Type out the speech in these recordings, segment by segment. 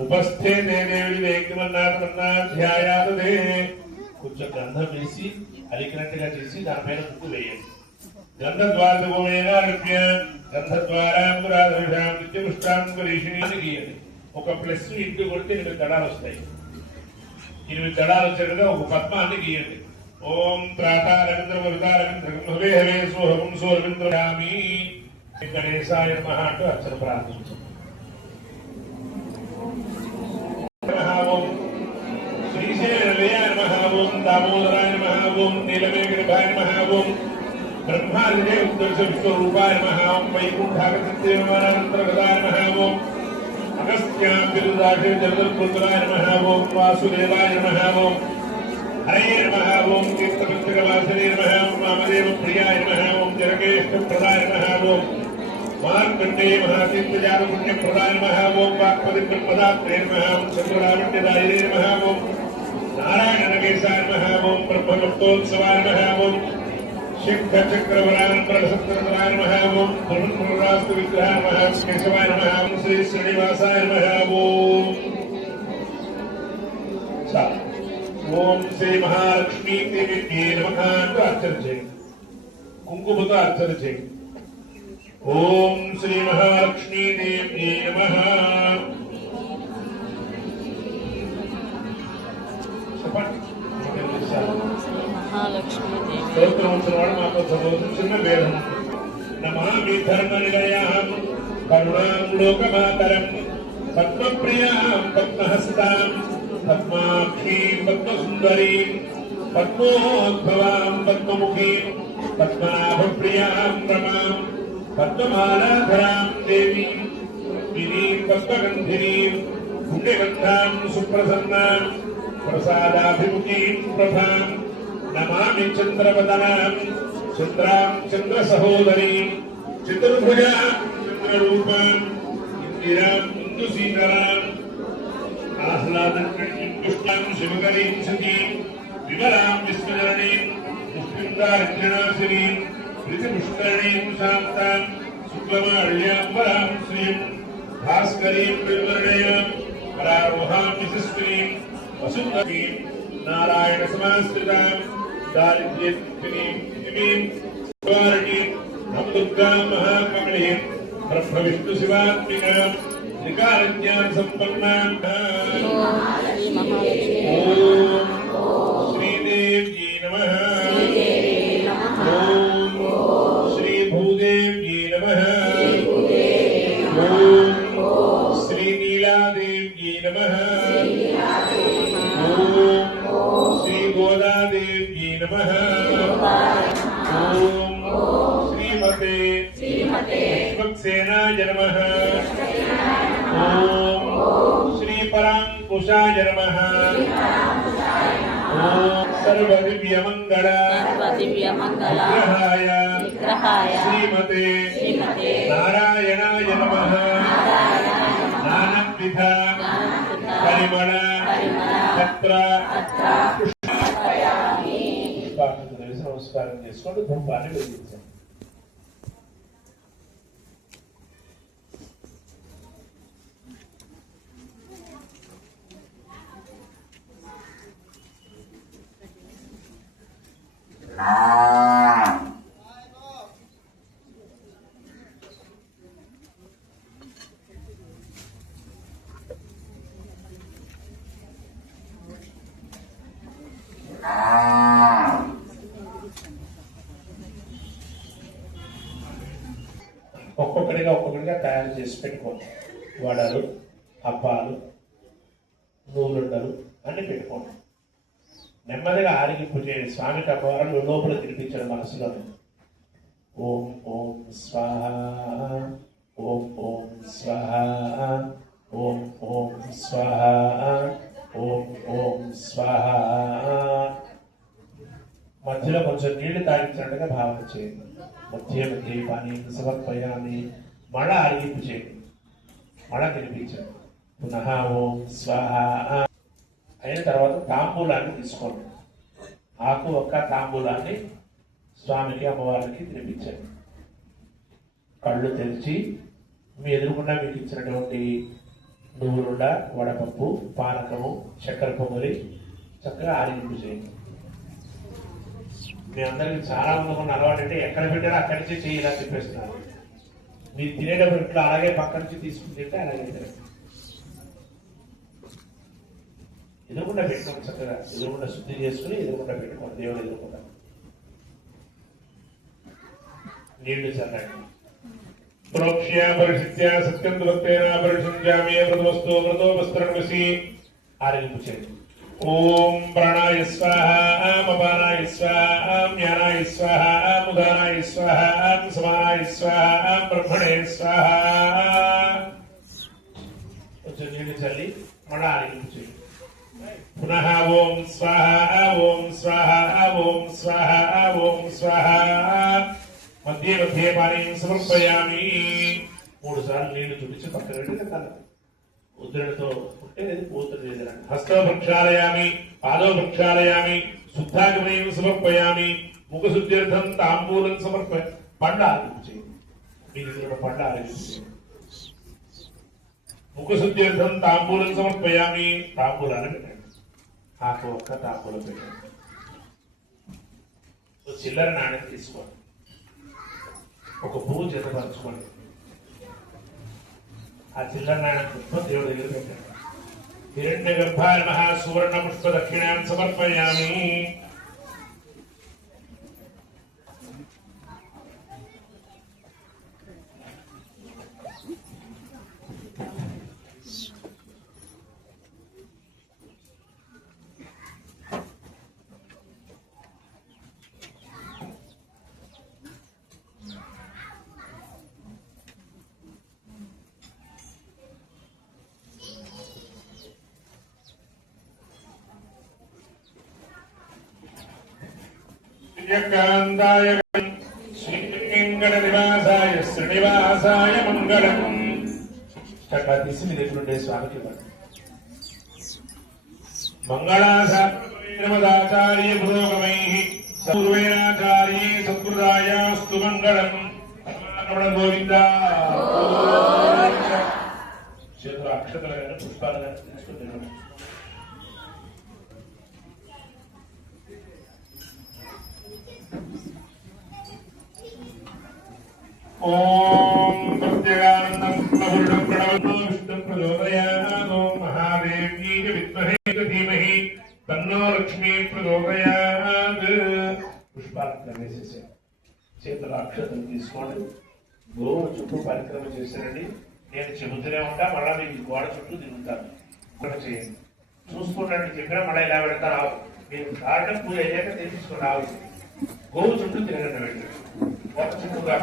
ఉపస్థే దేవి వేగ్యమన్నాథమన్నాధ్యాయాదే కొంచెం గంధం వేసి అలికినట్టుగా చేసి దానిపైన ముక్కు వేయండి. గంధద్వారగోమేనారభ్య గంధద్వారాంగురాధర్షాం నిత్యపుష్టాంగురీషిణీని గీయండి. ఒక ప్లస్ ఇంటూ కొడితే 8 దడాలు వస్తాయి. 8 దడాలు వచ్చేట్టుగా ఒక పద్మాన్ని గీయండి. ఓం త్రాతారవింద్రవృతారవింద్రగం హవే సోహం సోరవింద్రయామి గణేశాయ నమః అంటూ అర్చన ప్రార్థించండి. ఓం శ్రీశైలయాయ నమః, ఓం దామోదరాయ నమః, ఓం నీలమేఘనాయ నమః, ఓం బ్రహ్మాదిదే ఉత్తర విశ్వరూపాయ నమః, ఓం వైకుంఠాగతిదేవానంతరగదాయ నమః, ఓం అగస్త్యాం బిరుదాశే జలదల్పుత్రాయ నమః, ఓం వాసుదేవాయ నమః, ఓం హరే నమః, ఓం తీర్థపుత్రవాసనే నమః, ఓం వామదేవ ప్రియాయ నమః, ఓం జనకేష్టప్రదాయ నమః, ఓం మార్కండే మహాతీర్థజాల పుణ్యప్రదాయ నమః, ఓం వాక్పది బ్రహ్మదాత్రే నమః, ఓం చంద్రరామణ్యదాయ నమః, ఓం నారాయణ నగేశాయ నమః, ఓం బ్రహ్మగుప్తోత్సవాయ నమః, ఓం శంఖ చక్రవరాంబరసత్రాయ నమః, ఓం బ్రహ్మరాస్తు విగ్రహాయ నమః, కేశవాయ నమః, ఓం శ్రీ శ్రీనివాసాయ నమః, ఓం శ్రీ మహాలక్ష్మీ దేవి నమః అంటూ అర్చన చేయండి. కుంకుమతో అర్చన చేయండి. ఓం శ్రీ మహాలక్ష్మీ దేవి నమః. చిన్న వేదం నమామి ధర్మ నిలయాం కరుణాం లోకమాతరం పద్మప్రియాం పద్మహస్తాం పద్మాక్షీం పద్మసుందరీం పద్మోద్భవాం పద్మముఖీం పద్మనాభప్రియాం రమాం పద్మమాలాధరాం దేవీం వినీం పద్మగంధినీం పుణ్యగంధాం సుప్రసన్నాం ప్రసాదాభిముఖీం ప్రభాం నమామి చంద్రవదనాం చంద్రాం చంద్ర సహోదరీం చతుర్భుజాం చంద్రరూపాం ఇందిరాం ఇందుశీతలాం ఆహ్లాదం శివకరీం సతీం విమలాం విశ్వజననీం ముష్టిందారిద్ర్యనాశినీం ప్రతిపుష్కరణీం శాంతాం శుక్లమాళ్యాంబరాం శ్రీం భాస్కరీం నిర్వర్ణయాం పరారోహాం యశస్వినీం వసుంధరీం నారాయణ సమాశ్రితాం దారిద్ర్యీం నవదుర్గాం మహాకమళీం బ్రహ్మ విష్ణు శివాత్మికాం త్రికాలజ్ఞాన సంపన్నాం ఓం శ్రీదేవ్యై నమః, ఓం శ్రీ భూదేవ్యై నమః, ఓం శ్రీనీలాదేవ్యై నమః, ఓం శ్రీ గోదాదేవ్యై నమః, ఓం శ్రీమతే విశ్వక్సేనాయ నమః, ఓం శ్రీ పరాంకుశాయ నమః, ఓం సర్వదివ్యమంగళ విగ్రహాయ శ్రీమతే నారాయణాయ నమః. నానావిధ పరిమళ పత్ర పుష్పాన్ని తెలిసి నమస్కారం చేసుకోండి. ధూపాన్ని వెలిగించండి. ఒక్కొక్కటిగా తయారు చేసి పెట్టుకోండి. వడలు, అప్పాలు, నూలుండలు అన్ని పెట్టుకోండి. నెమ్మదిగా ఆరిగింపు చేయండి. స్వామికి అమ్మవారు లోపల తినిపించడం మనసులోనే. ఓం ఓం స్వాహ, ఓం ఓం స్వాహ, ఓం ఓం స్వాహ, ఓం ఓం స్వాహ. మధ్యలో కొంచెం నీళ్లు తాగించినట్టుగా భావన చేయండి. మధ్య మధ్య పానీ సమర్పయాన్ని మళ్ళా ఆరిగింపు చేయండి. మళ్ళా తినిపించండి. పునః ఓం స్వాహ అయిన తర్వాత తాంబూలాన్ని తీసుకోండి. ఆకు ఒక్క తాంబూలాన్ని స్వామికి అమ్మవారికి తినిపించండి. కళ్ళు తెరిచి మీ ఎదురుకుండా మీకు ఇచ్చినటువంటి నువ్వులుండ, వడపప్పు, పానకము, చక్కెర పొంగలి చక్కగా ఆరింపు చేయండి. మీ అందరికి చాలా మంది ఉన్న అలవాటు అంటే ఎక్కడ పెట్టారో అక్కడి నుంచి చేయాలని చెప్పేస్తున్నారు. మీరు తినేటప్పుడు ఇంట్లో అలాగే పక్క నుంచి తీసుకుని తింటే అలాగే ఎదురుకుండా పెట్టుకోండి. చక్కగా ఎదురుకుండా శుద్ధి చేసుకుని ఎదురుకుండా పెట్టుకోండి. దేవుడు ఎదురుకుండా నీళ్లు చల్లండి. ప్రోక్ష్య పరిశుద్ధ్య సత్యం దురత్తేన పరిశుద్ధ్యామే మృతవస్తు మృతోపస్త్రణసి ఆరింపు చేయండి. ఓం ప్రాణాయ స్వాహ, అపానాయ స్వాహ, జ్ఞానాయ స్వాహ, ఉదానాయ స్వాహ, సమానాయ స్వాహ, బ్రహ్మణే స్వాహ. కొంచెం నీళ్లు చల్లి మళ్ళా ఆరింపు చేయండి. పునః ఓం స్వాహ, ఓం స్వాహ, ఓం స్వాహ, ఓం స్వాహ. మధ్య మధ్య పానీయం సమర్పయామి. 3 సార్లు నీళ్లు తుడిచి పక్కన పెట్టి తల ఉద్రణతో ఉంటే పూర్తి చేశారండి. హస్తో ప్రక్షాళయామి, పాదో ప్రక్షాళయామి, శుద్ధాగమయం సమర్పయామి. ముఖశుద్ధ్యర్థం తాంబూలం పండ్ల ఆరంభించి మీ దగ్గర పండ్ల ఆరంభించి ముఖశుద్ధ్యర్థం తాంబూలం సమర్పయామి. తాంబూలాన్ని పెట్టండి. ఆకు ఒక్క తాంబూలం పెట్టండి. చిల్లర నాణ్యం తీసుకోండి. ఒక పువ్వు జతపరచుకోండి. ఆ చిల్లర నాణ్యం దేవుడి దగ్గర పెట్టండి. హిరణ్య గర్భాయ నమః సువర్ణ పుష్ప దక్షిణాం సమర్పయామి. శ్రీవేంకటనివాసాయ శ్రీనివాసాయ మంగళం. చక్కగా తీసి మీ దగ్గర ఉండే స్వామికి ఇవ్వండి. మంగళాచార్య పురోగమై పూర్వేణాచార్యే సత్కృతాయాస్తు మంగళం. గోవింద. చేతులు అక్షతలు కానీ పుష్పాలు కానీ తీసుకుంటున్నాడు. ఓం ప్రత్యేగానందం బహుళం ప్రణవతో విష్ణు ప్రచోదయాత్. ఓం మహాదేవ్యై విద్మహే ధీమహి తన్నో లక్ష్మీ ప్రచోదయాత్. పుష్పాలంకరణ వేసేసారు. చేతుల అక్షతలు తీసుకోండి. గోవు చుట్టూ పరిక్రమ చేశారండి. నేను చెబుతూనే ఉంటా, మళ్ళా మీకు గోడ చుట్టూ తిరుగుతాను. చేయండి. చూసుకున్నట్టు చెప్పినా మళ్ళీ ఇలా పెడతాను. ఆవు మీరు కారణం పూజ అయ్యాక తెలుసుకుని ఆవు గోవు చుట్టూ తిరగండి. వెళ్ళి గోడ చుట్టూగా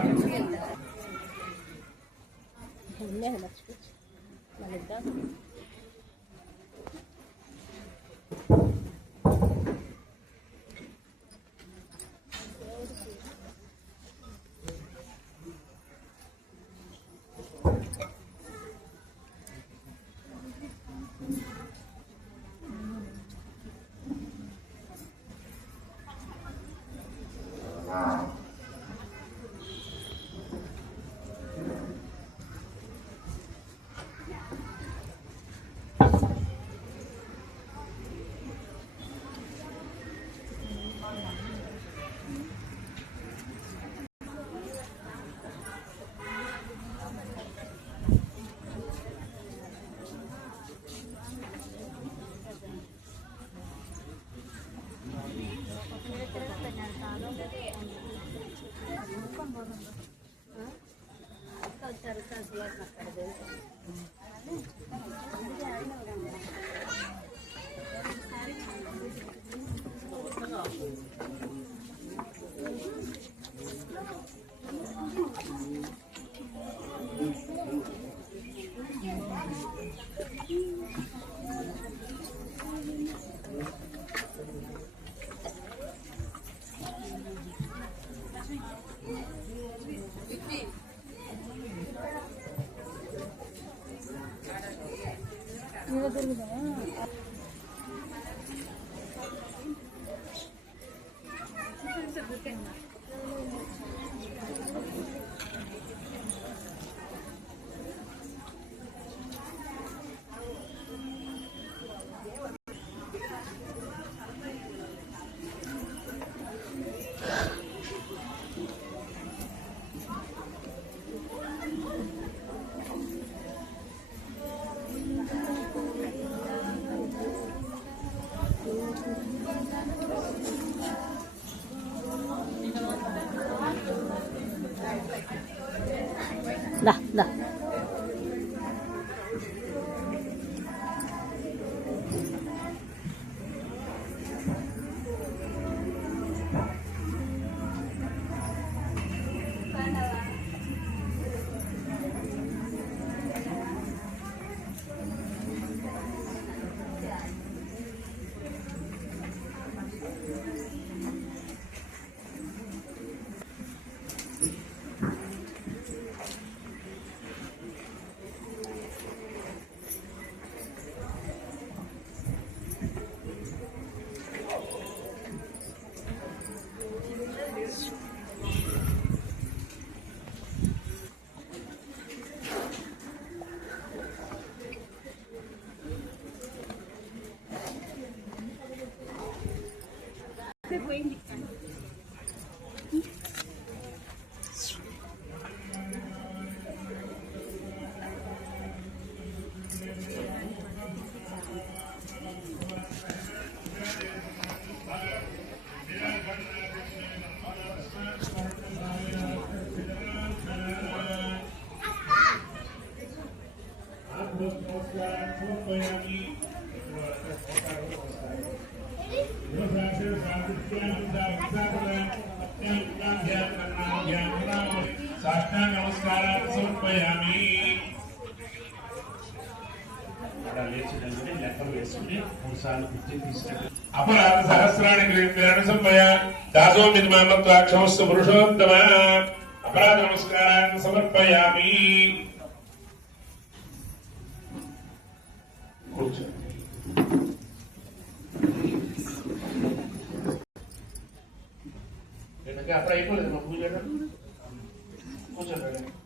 దా సాష్టాంగ నమస్కారాలు సమర్పయామి. లెక్కలు వేసుకుని 3 సార్లు బుద్ధి తీసుకెళ్ళి అపరాధ సహస్రాన్ని గ్రహణ సంపయ దాసో మిన్మామత్వా క్షమస్సు పురుషోత్తమ. అపరాధ నమస్కారాన్ని సమర్పయామి. కూర్చోండి. అప్పుడు అయిపోలేదు మా పూజ కూర్చోండి.